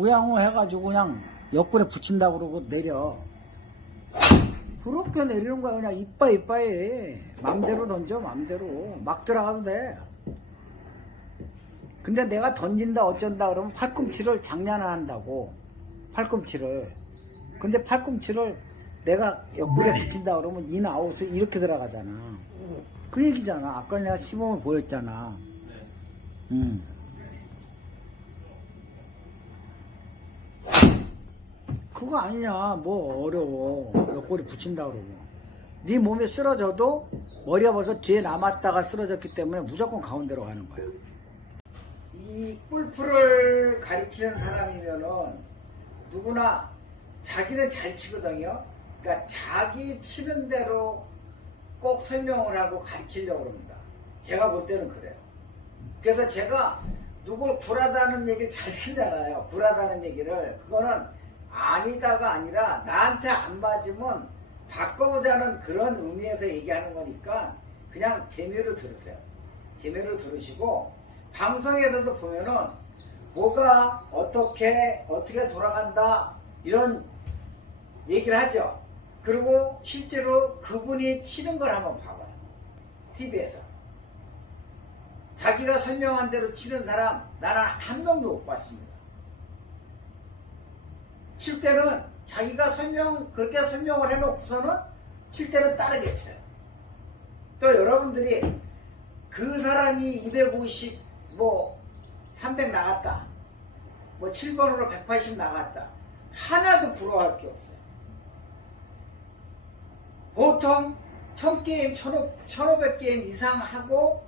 우양호 해가지고 그냥 옆구리에 붙인다고 그러고 내려. 그렇게 내리는 거야. 그냥 이빠이 맘대로 던져. 맘대로 막 들어가도 돼. 근데 내가 던진다 어쩐다 그러면 팔꿈치를 장난한다고. 팔꿈치를. 근데 팔꿈치를 내가 옆구리에 붙인다 그러면 인아웃을 이렇게 들어가잖아. 그 얘기잖아. 아까 내가 시범을 보였잖아. 그거 아니냐. 뭐 어려워. 옆구리 붙인다 그러고. 네 몸에 쓰러져도 머리가 벌써 뒤에 남았다가 쓰러졌기 때문에 무조건 가운데로 가는 거야. 이 골프를 가리키는 사람이면은 누구나 자기는 잘 치거든요. 그러니까 자기 치는 대로 꼭 설명을 하고 가르치려고 합니다. 제가 볼 때는 그래요. 그래서 제가 누굴 굴하다는 얘기를 잘 쓰잖아요. 굴하다는 얘기를. 그거는 아니다가 아니라 나한테 안 맞으면 바꿔보자는 그런 의미에서 얘기하는 거니까 그냥 재미로 들으세요. 재미로 들으시고 방송에서도 보면은 뭐가 어떻게 돌아간다 이런 얘기를 하죠. 그리고 실제로 그분이 치는 걸 한번 봐봐요. TV에서. 자기가 설명한 대로 치는 사람 나는 한 명도 못 봤습니다. 칠 때는 자기가 그렇게 설명을 해놓고서는 칠 때는 다르게 쳐요. 또 여러분들이 그 사람이 250, 300 나갔다. 7번으로 180 나갔다. 하나도 부러워할 게 없어요. 보통 1000게임, 1500게임 이상 하고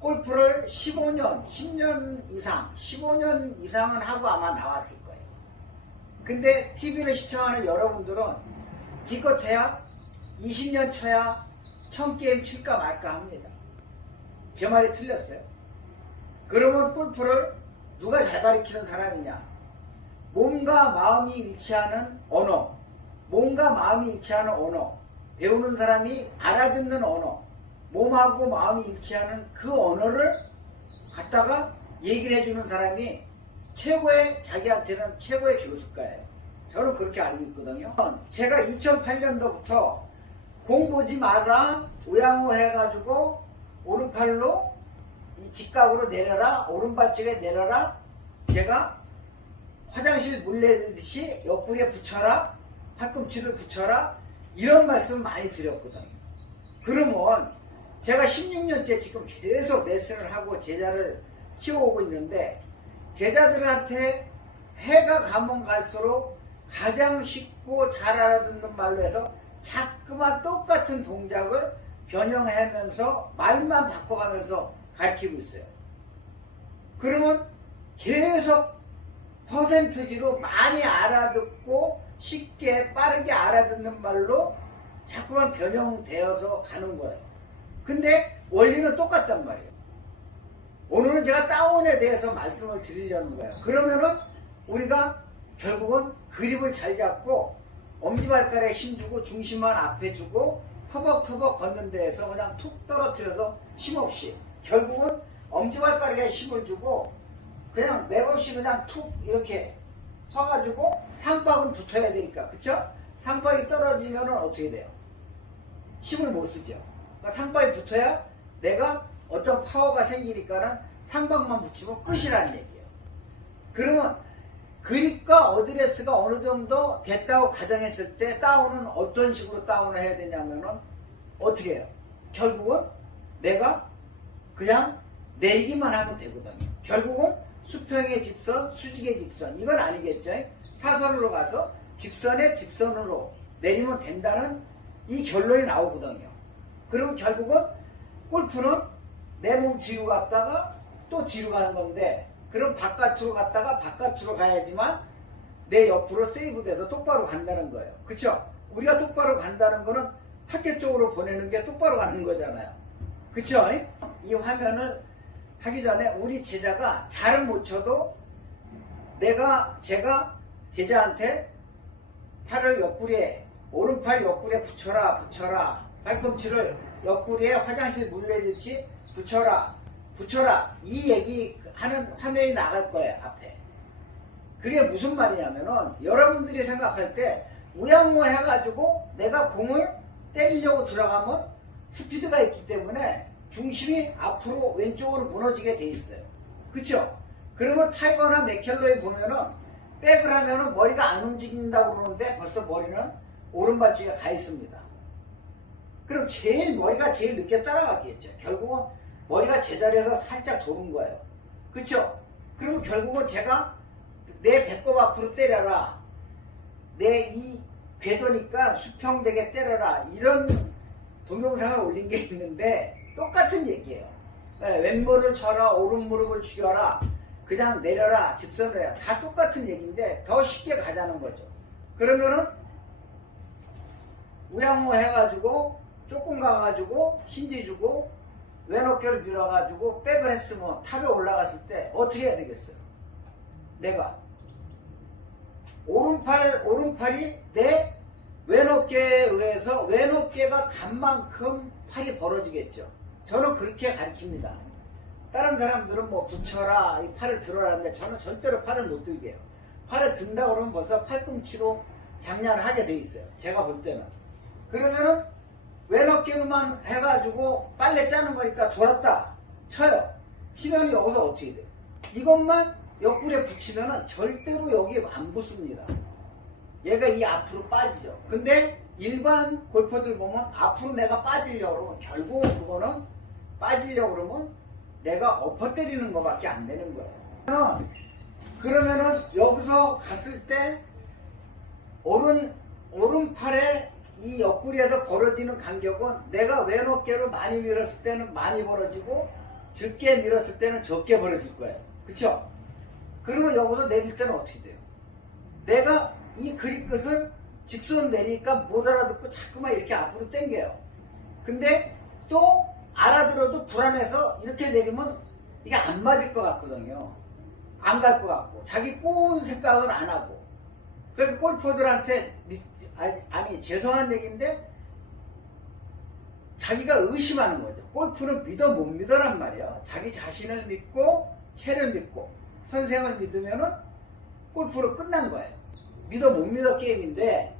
골프를 15년, 10년 이상, 15년 이상은 하고 아마 나왔을 거예요. 근데 TV를 시청하는 여러분들은 기껏해야 20년 쳐야 1000게임 칠까 말까 합니다. 제 말이 틀렸어요. 그러면 골프를 누가 잘 가르치는 사람이냐? 몸과 마음이 일치하는 언어, 몸과 마음이 일치하는 언어, 배우는 사람이 알아듣는 언어, 몸하고 마음이 일치하는 그 언어를 갖다가 얘기를 해주는 사람이 자기한테는 최고의 교수가예요. 저는 그렇게 알고 있거든요. 제가 2008년도부터 공 보지 마라, 우양호 해가지고 오른팔로 이 직각으로 내려라, 오른발 쪽에 내려라, 제가 화장실 물 내듯이 옆구리에 붙여라, 팔꿈치를 붙여라, 이런 말씀 많이 드렸거든요. 그러면 제가 16년째 지금 계속 레슨을 하고 제자를 키워오고 있는데 제자들한테 해가 가면 갈수록 가장 쉽고 잘 알아듣는 말로 해서 자꾸만 똑같은 동작을 변형하면서 말만 바꿔가면서 가르치고 있어요. 그러면 계속 퍼센트지로 많이 알아듣고 쉽게 빠르게 알아듣는 말로 자꾸만 변형되어서 가는 거예요. 근데 원리는 똑같단 말이에요. 오늘은 제가 다운에 대해서 말씀을 드리려는 거예요. 그러면은 우리가 결국은 그립을 잘 잡고 엄지발가락에 힘주고 중심만 앞에 주고 터벅터벅 걷는 데에서 그냥 툭 떨어뜨려서 힘없이 결국은 엄지발가락에 힘을 주고 그냥 맥없이 그냥 툭 이렇게 서가지고 상박은 붙어야 되니까, 그쵸? 상박이 떨어지면 어떻게 돼요? 힘을 못 쓰죠. 그러니까 상박이 붙어야 내가 어떤 파워가 생기니까는 상박만 붙이면 끝이라는 얘기예요. 그러면 그립과 어드레스가 어느 정도 됐다고 가정했을 때 다운은 어떤 식으로 다운을 해야 되냐면은 어떻게 해요? 결국은 내가 그냥 내리기만 하면 되거든요. 결국은 수평의 직선, 수직의 직선, 이건 아니겠죠? 사선으로 가서 직선의 직선으로 내리면 된다는 이 결론이 나오거든요. 그러면 결국은 골프는 내 몸 뒤로 갔다가 또 뒤로 가는 건데, 그럼 바깥으로 갔다가 바깥으로 가야지만 내 옆으로 세이브돼서 똑바로 간다는 거예요. 그쵸? 우리가 똑바로 간다는 거는 타겟 쪽으로 보내는 게 똑바로 가는 거잖아요. 그쵸? 이 화면을 하기 전에 우리 제자가 잘 못 쳐도 제가 제자한테 팔을 옆구리에, 오른팔 옆구리에 붙여라. 팔꿈치를 옆구리에 화장실 물 내듯이 붙여라. 이 얘기 하는 화면이 나갈 거예요, 앞에. 그게 무슨 말이냐면은 여러분들이 생각할 때 우양우 해가지고 내가 공을 때리려고 들어가면 스피드가 있기 때문에 중심이 앞으로 왼쪽으로 무너지게 돼 있어요. 그쵸? 그러면 타이거나 맥켈로이 보면은 백을 하면은 머리가 안 움직인다고 그러는데 벌써 머리는 오른발 쪽에 가 있습니다. 그럼 머리가 제일 늦게 따라가겠죠. 결국은 머리가 제자리에서 살짝 도는 거예요. 그쵸? 그러면 결국은 제가 내 배꼽 앞으로 때려라. 내 이 궤도니까 수평되게 때려라. 이런 동영상을 올린 게 있는데 똑같은 얘기예요. 왼무릎을 쳐라, 오른무릎을 죽여라, 그냥 내려라, 직선을 해라. 다 똑같은 얘기인데 더 쉽게 가자는 거죠. 그러면은 우양우 해가지고 조금 가가지고 힌지 주고 왼 어깨를 밀어가지고 백을 했으면 탑에 올라갔을 때 어떻게 해야 되겠어요? 내가 오른팔이 내 왼 어깨에 의해서 왼 어깨가 간 만큼 팔이 벌어지겠죠. 저는 그렇게 가르칩니다. 다른 사람들은 뭐 붙여라, 이 팔을 들어라는데 저는 절대로 팔을 못 들게 해요. 팔을 든다 그러면 벌써 팔꿈치로 장난을 하게 돼 있어요. 제가 볼 때는. 그러면은 왼 어깨로만 해가지고 빨래 짜는 거니까 돌았다 쳐요. 치면 여기서 어떻게 돼요? 이것만 옆구리에 붙이면은 절대로 여기 안 붙습니다. 얘가 이 앞으로 빠지죠. 근데 일반 골퍼들 보면 앞으로 내가 빠지려고 그러면 결국은 그거는 빠지려고 그러면 내가 엎어 때리는 거밖에 안 되는 거예요. 그러면은 여기서 갔을 때 오른팔에 이 옆구리에서 벌어지는 간격은 내가 왼 어깨로 많이 밀었을 때는 많이 벌어지고 적게 밀었을 때는 적게 벌어질 거예요. 그쵸? 그러면 여기서 내릴 때는 어떻게 돼요? 내가 이 그립 끝을 직선 내리니까 못 알아듣고 자꾸만 이렇게 앞으로 당겨요. 근데 또 알아들어도 불안해서 이렇게 내리면 이게 안 맞을 것 같거든요. 안 갈 것 같고 자기 꼬운 생각은 안 하고. 그러니까 골퍼들한테 아니 죄송한 얘기인데 자기가 의심하는 거죠. 골프는 믿어 못 믿어란 말이야. 자기 자신을 믿고 채를 믿고 선생을 믿으면은 골프로 끝난 거예요. 믿어 못 믿어 게임인데,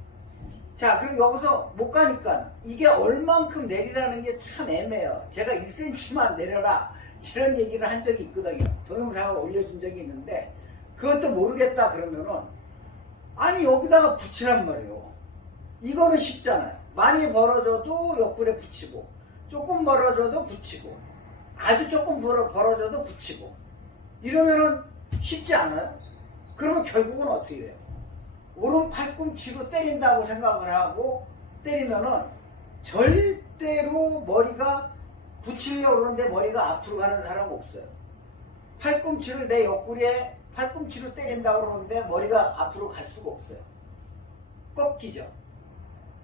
자 그럼 여기서 못 가니까 이게 얼만큼 내리라는 게 참 애매해요. 제가 1cm만 내려라 이런 얘기를 한 적이 있거든요. 동영상을 올려준 적이 있는데 그것도 모르겠다 그러면은 아니 여기다가 붙이란 말이에요. 이거는 쉽잖아요. 많이 벌어져도 옆구리에 붙이고 조금 벌어져도 붙이고 아주 조금 벌어져도 붙이고 이러면은 쉽지 않아요? 그러면 결국은 어떻게 돼요? 오른 팔꿈치로 때린다고 생각을 하고 때리면은 절대로 머리가 붙이려고 그러는데 머리가 앞으로 가는 사람은 없어요. 팔꿈치를 내 옆구리에 팔꿈치로 때린다고 그러는데 머리가 앞으로 갈 수가 없어요. 꺾이죠.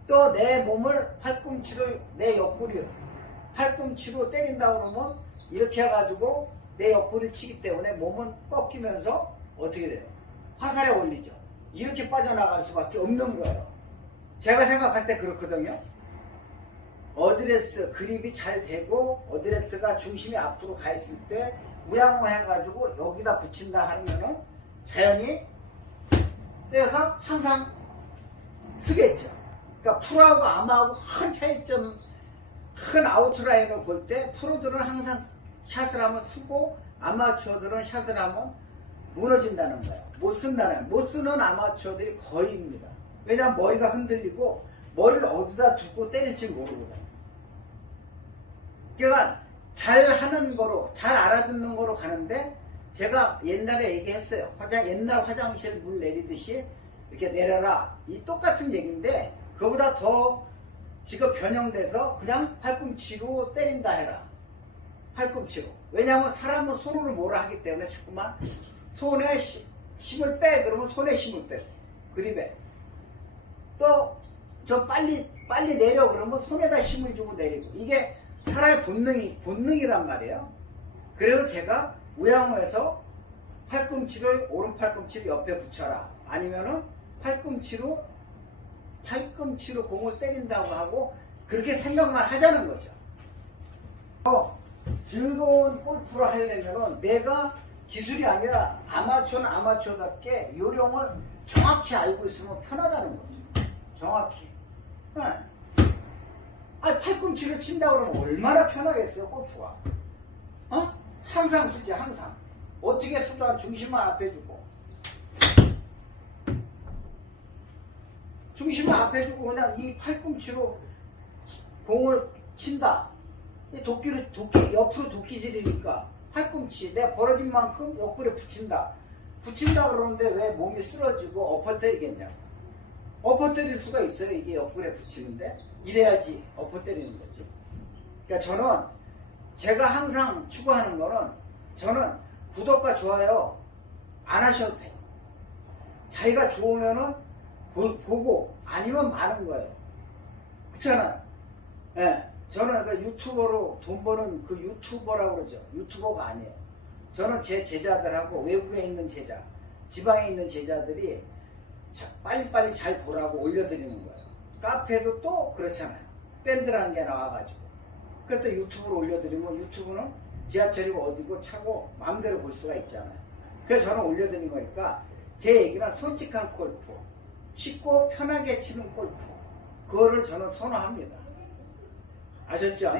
또 내 몸을 팔꿈치를 내 옆구리 팔꿈치로 때린다고 그러면 이렇게 해가지고 내 옆구리를 치기 때문에 몸은 꺾이면서 어떻게 돼요? 화살에 올리죠. 이렇게 빠져나갈 수밖에 없는 거예요. 제가 생각할 때 그렇거든요. 어드레스 그립이 잘 되고 어드레스가 중심이 앞으로 가 있을 때 우양우 해가지고 여기다 붙인다 하면은 자연히 떼어서 항상 쓰겠죠. 그러니까 프로하고 아마하고 큰 차이점, 큰 아웃라인을 볼 때 프로들은 항상 샷을 하면 쓰고 아마추어들은 샷을 하면 무너진다는 거예요. 못 쓴다는, 못 쓰는 아마추어들이 거의입니다. 왜냐하면 머리가 흔들리고 머리를 어디다 두고 때릴지 모르거든요. 그러니까 잘 하는 거로, 잘 알아듣는 거로 가는데 제가 옛날에 얘기했어요. 옛날 화장실 물 내리듯이 이렇게 내려라. 이 똑같은 얘기인데 그거보다 더 지금 변형돼서 그냥 팔꿈치로 때린다 해라. 팔꿈치로. 왜냐하면 사람은 손으로 뭐라 하기 때문에 자꾸만 손에 힘을 빼. 그러면 손에 힘을 빼. 그립에. 또 저 빨리 내려. 그러면 손에다 힘을 주고 내리고. 이게 사람의 본능이란 말이에요. 그래서 제가 우양우에서 팔꿈치를 오른 팔꿈치를 옆에 붙여라. 아니면은 팔꿈치로 공을 때린다고 하고 그렇게 생각만 하자는 거죠. 즐거운 골프를 하려면은 내가 기술이 아니라 아마추어는 아마추어답게 요령을 정확히 알고 있으면 편하다는 거죠. 정확히. 네. 아니, 팔꿈치를 친다 그러면 얼마나 편하겠어요, 골프가. 어? 항상 쓰지, 항상. 어떻게 쓰든 중심만 앞에 주고. 중심만 앞에 주고 그냥 이 팔꿈치로 공을 친다. 이 도끼, 옆으로 도끼질이니까 팔꿈치, 내가 벌어진 만큼 옆구리에 붙인다. 붙인다 그러는데 왜 몸이 쓰러지고 엎어뜨리겠냐고. 엎어뜨릴 수가 있어요, 이게 옆구리에 붙이는데. 이래야지 엎어뜨리는 거지. 그러니까 저는 제가 항상 추구하는 거는 저는 구독과 좋아요 안 하셔도 돼요. 자기가 좋으면은 보고 아니면 마는 거예요. 그렇잖아요. 예. 저는 그 유튜버로 돈 버는 그 유튜버라고 그러죠. 유튜버가 아니에요. 저는 제 제자들하고 외국에 있는 제자, 지방에 있는 제자들이 빨리빨리 잘 보라고 올려드리는 거예요. 카페도 또 그렇잖아요. 밴드라는 게 나와가지고. 그래서 또 유튜브로 올려드리면 유튜브는 지하철이고 어디고 차고 마음대로 볼 수가 있잖아요. 그래서 저는 올려드린 거니까 제 얘기는 솔직한 골프, 쉽고 편하게 치는 골프, 그거를 저는 선호합니다. 아셨죠?